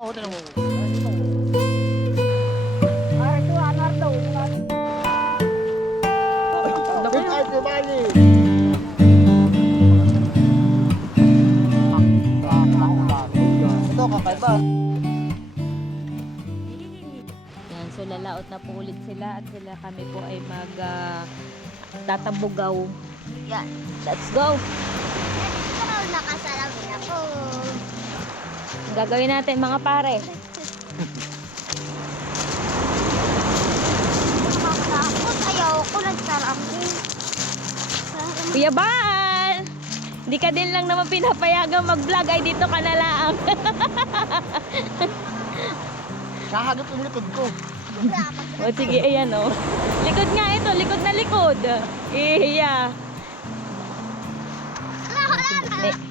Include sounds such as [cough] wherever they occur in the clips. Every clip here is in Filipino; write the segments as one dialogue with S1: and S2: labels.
S1: Oo, tanong mo.
S2: Dapat ay tumali. Ito kakaiba.
S3: Yan, so lalaot na po ulit sila at sila kami po ay mag ah, tatabugaw. Yan, let's go!
S4: Ikaw nakasalamin ako.
S3: Ang gagawin natin mga pare.
S4: Nakakatakot. Ayaw ko nagsalamin.
S3: Kuya Bal! Hindi ka din lang naman pinapayagang mag-vlog ay dito ka na lang.
S2: Kahagap yung likod ko.
S3: o sige, ayan o. Likod nga ito, likod na likod. Iya. Ne.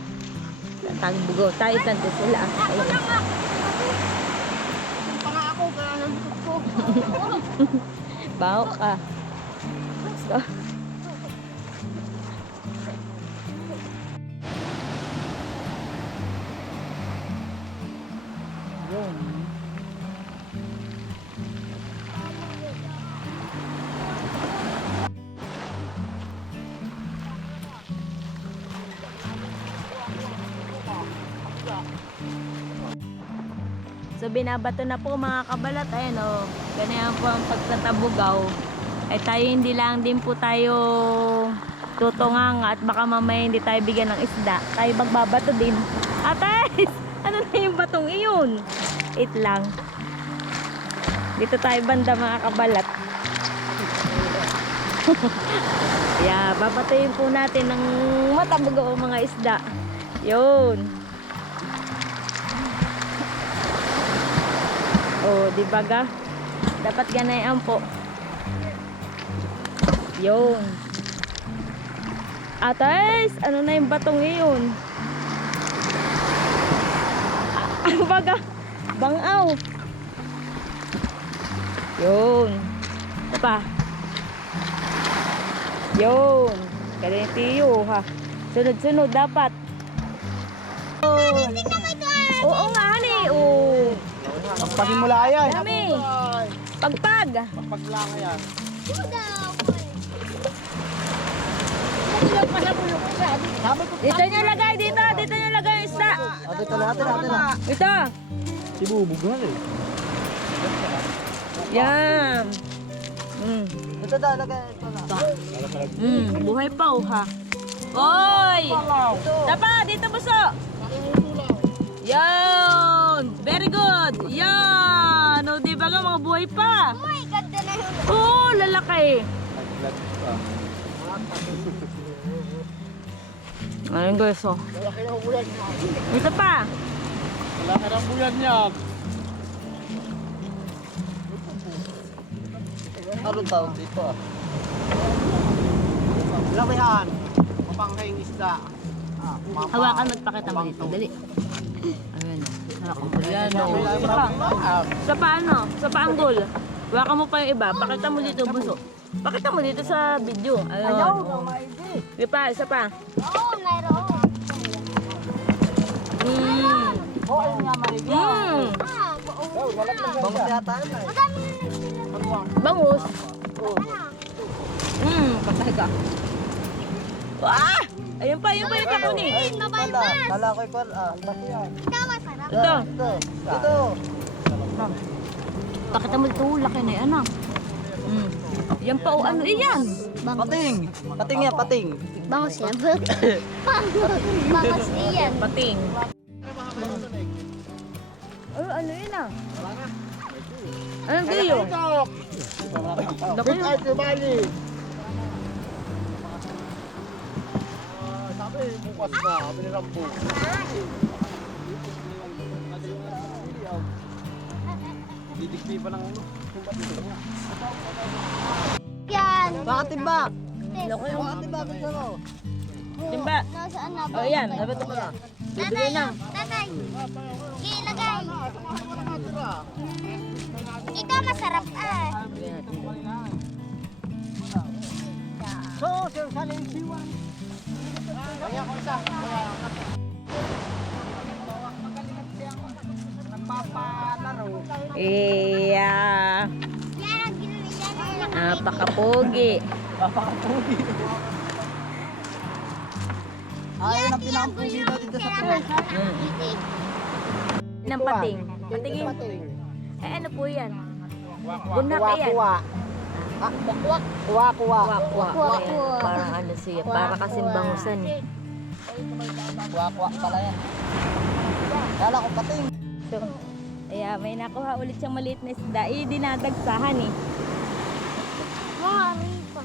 S3: Tagbugo, tayo nandun sila. Ayan.
S4: Pangako ka ng ko.
S3: Baho ka. Go. Yun. So binabato na po mga kabalat. Ayan o. Ganyan po ang pagtatabugaw. Ay tayo hindi lang din po tayo tutungang at baka mamaya hindi tayo bigyan ng isda. Tayo magbabato din. Ates! [laughs] Ano na yung batong iyon? It lang. Dito tayo banda mga kabalat. [laughs] yeah, babatuin po natin ng matabugaw mga isda. Yun. Oh, di ba ga? Dapat ganayan po. Yun. Ates, ano na yung batong iyon? [laughs] Ano ba ga? Bangaw. Yun. Pa. Yun. Ganitiyo ha. Sunod-sunod dapat.
S2: Pagpahimula yan.
S3: Dami. Pagpag.
S2: Pagpaglang yan. Sabi ko.
S3: Dito nyo lagay, dito. Dito nyo lagay yung isda.
S2: Dito natin natin na.
S3: Ito.
S2: Sibubugal eh.
S3: Yan. Mm.
S2: Ito da, lagay ito na.
S3: Mm. Buhay pa oh ha. Oy! Tapa, dito buso. Yan. Very good. Yan. O, di ba nga mga buhay pa?
S4: Uy, ganda na yun.
S3: Oo, lalaki. Ayun guys, oh.
S2: Malaki na ulan.
S3: Ito pa.
S2: Malaki na ulan niya. Anong tawag dito ah? Lawihan. Mapanghing isda. Ah.
S3: Hawakan mo at pakita mo dito. Dali. Yan, oh. Isa pa.
S2: Ah,
S3: Sa paano? Sa paanggol. Hawakan mo pa yung iba. Pakita mo dito, buso. Pakita mo dito sa video. Ayun. Isa pa, isa pa.
S4: Oo, mayroon.
S3: Mm.
S2: Oh, ayun nga Maria.
S3: Mm.
S2: Bangus yata yan eh.
S3: Bangus.
S4: Ano?
S3: Mm. Patay ka. Wah! Ayun pa, ayun pa yung kakuni.
S4: Ay, mabalbas.
S2: Kala ko ikaw, ah, basta yan.
S4: Ito masarap.
S3: Ito.
S2: Ito. Ito.
S3: Pakita mo dito, laki na yan ah. Mm. Yan pa, oh, ano yan?
S2: Pating. Pating yan, pating.
S4: Bangos yan. [laughs] Bangos yan.
S3: Pating. Ano, ano yun ah? Anong gayo? Laki
S2: Big
S3: yun.
S2: Eye Sabi, bukas na, sabi ni Rambo. Didikti pa ng ano.
S4: Yan.
S2: Bakit timba? Bakit timba? Bakit ano?
S3: Timba.
S4: Nasaan na ba?
S3: Oh, yan. Dapat ito. Bibili
S4: Tatay,
S3: na.
S4: tatay. Ilagay. Ito masarap ah.
S2: So, sir, saling siwan. Kaya ko isa. Kaya mapalaro.
S3: Iya.
S4: Lang.
S3: Napakapogi.
S2: Napakapugi. Ayun ang pinampong dito dito sa.
S3: Mm. Ng pating. Patingin.
S2: Pating.
S3: Eh ano po yan? Bunak yan.
S2: Ah, kuwa-kuwa. Kuwa-kuwa.
S3: Wakwa. Ayan, Parang ano siya. Para kasing bangusan. eh.
S2: Kuwa-kuwa pala yan. Kala ko pating.
S3: So, kaya may nakuha ulit siyang maliit na isda. Eh, dinadagsahan eh.
S4: Mami pa.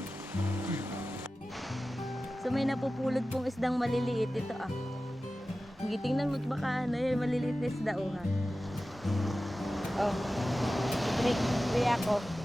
S3: So may napupulot pong isdang maliliit ito ah. Hindi tingnan mo't baka ano yun, maliliit na isda oh ha. Oh. Break, break ako.